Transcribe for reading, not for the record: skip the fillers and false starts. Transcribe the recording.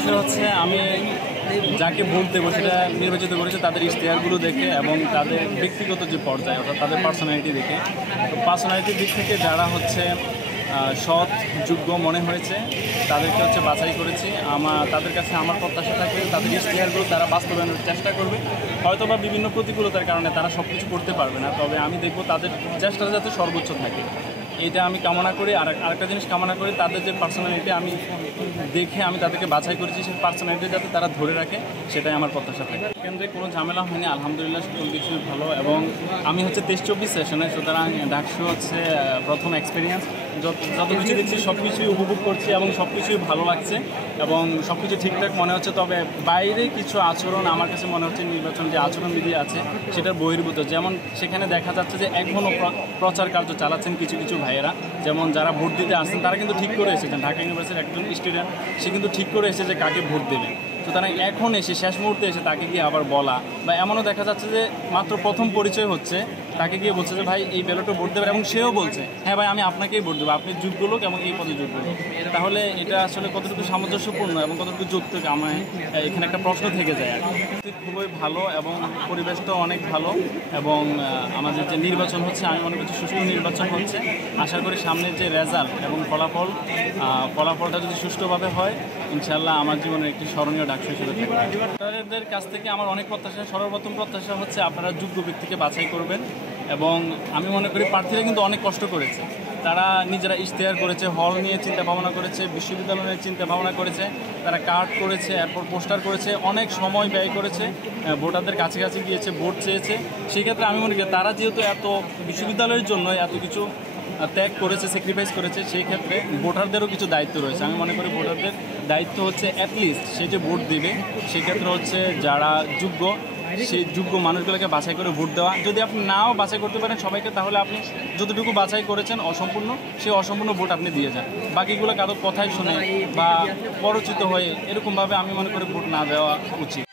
বিষয় হচ্ছে আমি যাকে ভোট দেবো সেটা নির্বাচিত করেছে তাদের ইশতেহারগুলো দেখে এবং তাদের ব্যক্তিগত যে পর্যায়ে অর্থাৎ তাদের পার্সোনালিটি দেখে। পার্সোনালিটির দিক থেকে যারা হচ্ছে সৎ যোগ্য মনে হয়েছে তাদেরকে হচ্ছে বাছাই করেছি। তাদের কাছে আমার প্রত্যাশা থাকবে তাদের ইশতেহারগুলো তারা বাস্তবায়নের চেষ্টা করবে। হয়তো বা বিভিন্ন প্রতিকূলতার কারণে তারা সব কিছু করতে পারবে না, তবে আমি দেখবো তাদের চেষ্টাটা যাতে সর্বোচ্চ থাকে, এটা আমি কামনা করি। আর আরেকটা জিনিস কামনা করি, তাদের যে পার্সোনালিটি আমি দেখে আমি তাদেরকে বাছাই করেছি সেই পার্সোনালিটি যাতে তারা ধরে রাখে, সেটাই আমার প্রত্যাশা থাকে। কেন্দ্রে কোনো ঝামেলা হয়নি, আলহামদুলিল্লাহ সকল কিছুই ভালো। এবং আমি হচ্ছে 23-24 সেশনে, সুতরাং ডাকসু হচ্ছে প্রথম এক্সপিরিয়েন্স। যত কিছু দেখছি সব কিছুই উপভোগ করছি এবং সব কিছুই ভালো লাগছে এবং সব কিছু ঠিকঠাক মনে হচ্ছে। তবে বাইরে কিছু আচরণ আমার কাছে মনে হচ্ছে নির্বাচন যে আচরণবিধি আছে সেটার বহির্ভূত। যেমন সেখানে দেখা যাচ্ছে যে এখনও প্রচার কার্য চালাচ্ছেন কিছু কিছু ভাইয়েরা, যেমন যারা ভোট দিতে আসছেন তারা কিন্তু ঠিক করে এসেছেন। ঢাকা ইউনিভার্সিটির একজন স্টুডেন্ট, সে কিন্তু ঠিক করে এসেছে যে কাকে ভোট দেবে। সুতরাং এখন এসে শেষ মুহূর্তে এসে তাকে গিয়ে আবার বলা, বা এমনও দেখা যাচ্ছে যে মাত্র প্রথম পরিচয় হচ্ছে তাকে গিয়ে বলছে যে ভাই এই ব্যালটে ভোট দেবেন, এবং সেও বলছে হ্যাঁ ভাই আমি আপনাকেই ভোট দেবো, আপনি যোগ্য লোক এবং এই পদে যোগ্য লোক। তাহলে এটা আসলে কতটুকু সামঞ্জস্যপূর্ণ এবং কতটুকু যৌক্তিক, আমার এখানে একটা প্রশ্ন থেকে যায়। খুবই ভালো এবং পরিবেশটাও অনেক ভালো এবং আমাদের যে নির্বাচন হচ্ছে আমি মনে করছি সুষ্ঠু নির্বাচন হচ্ছে। আশা করি সামনের যে রেজাল্ট এবং ফলাফলটা যদি সুষ্ঠুভাবে হয় ইনশাআল্লাহ আমার জীবনের একটি স্মরণীয় ডাকসু হিসেবে থাকবে। ভোটারদের কাছ থেকে আমার অনেক প্রত্যাশা। সর্বপ্রথম প্রত্যাশা হচ্ছে আপনারা যোগ্য ব্যক্তিকে বাছাই করবেন এবং আমি মনে করি প্রার্থীরা কিন্তু অনেক কষ্ট করেছে। তারা নিজেরা ইশতেহার করেছে, হল নিয়ে চিন্তা ভাবনা করেছে, বিশ্ববিদ্যালয় নিয়ে চিন্তা ভাবনা করেছে, তারা কার্ড করেছে, এরপর পোস্টার করেছে, অনেক সময় ব্যয় করেছে, ভোটারদের কাছে গিয়েছে, ভোট চেয়েছে। সেই ক্ষেত্রে আমি মনে করি তারা যেহেতু এত বিশ্ববিদ্যালয়ের জন্য এত কিছু ত্যাগ করেছে, স্যাক্রিফাইস করেছে, সেই ক্ষেত্রে ভোটারদেরও কিছু দায়িত্ব রয়েছে। আমি মনে করি ভোটারদের দায়িত্ব হচ্ছে অ্যাটলিস্ট সে যে ভোট দেবে সেক্ষেত্রে হচ্ছে যারা যোগ্য সেই যোগ্য মানুষগুলোকে বাছাই করে ভোট দেওয়া। যদি আপনি নাও বাছাই করতে পারেন সবাইকে, তাহলে আপনি যতটুকু বাছাই করেছেন অসম্পূর্ণ, সেই অসম্পূর্ণ ভোট আপনি দিয়ে যান। বাকিগুলো কারো কথাই শুনে বা পরিচিত হয়ে এরকমভাবে আমি মনে করি ভোট না দেওয়া উচিত।